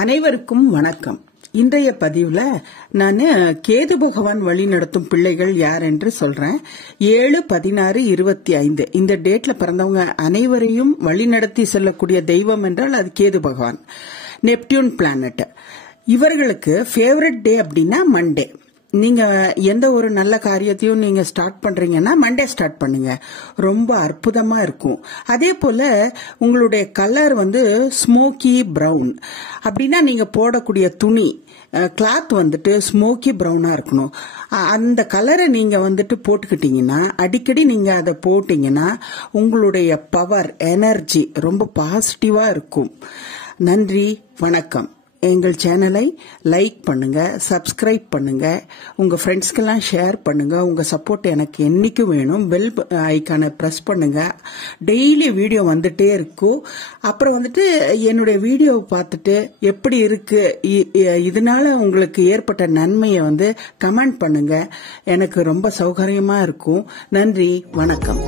அனைவருக்கும் வணக்கம். இன்றைய பதிவுல நான் கேது பகவான் வழி நடத்தும் பிள்ளைகள் யார் என்று சொல்றேன். 7/16/25 இந்த டேட்ல பிறந்தவங்க அனைவரையும் வழி நடத்தி செல்லக்கூடிய தெய்வம் என்றால் அது கேது பகவான், நெப்டியூன் பிளானட். இவர்களுக்கு ஃபேவரட் டே அப்படின்னா மண்டே. நீங்க எந்த ஒரு நல்ல காரியத்தையும் நீங்க ஸ்டார்ட் பண்றீங்கன்னா மண்டே ஸ்டார்ட் பண்ணுங்க, ரொம்ப அற்புதமா இருக்கும். அதே போல உங்களுடைய கலர் ஸ்மோக்கி பிரவுன் அப்படின்னா நீங்க போடக்கூடிய துணி கிளாத் ஸ்மோக்கி பிரவுனா இருக்கணும். அந்த கலரை நீங்க போட்டுக்கிட்டீங்கன்னா, அடிக்கடி நீங்க அதை போட்டீங்கன்னா உங்களுடைய பவர் எனர்ஜி ரொம்ப பாசிட்டிவா இருக்கும். நன்றி, வணக்கம். எங்கள் சேனலை லைக் பண்ணுங்க, சப்ஸ்கிரைப் பண்ணுங்க, உங்க ஃப்ரெண்ட்ஸ்க்கெல்லாம் ஷேர் பண்ணுங்க. உங்க சப்போர்ட் எனக்கு என்னைக்கும் வேணும். பெல் ஐக்கானை பிரஸ் பண்ணுங்க. டெய்லி வீடியோ வந்துட்டே இருக்கும். அப்புறம் என்னுடைய வீடியோவை பார்த்துட்டு எப்படி இருக்கு, இதனால உங்களுக்கு ஏற்பட்ட நன்மையை கமெண்ட் பண்ணுங்க. எனக்கு ரொம்ப சௌகரியமா இருக்கும். நன்றி, வணக்கம்.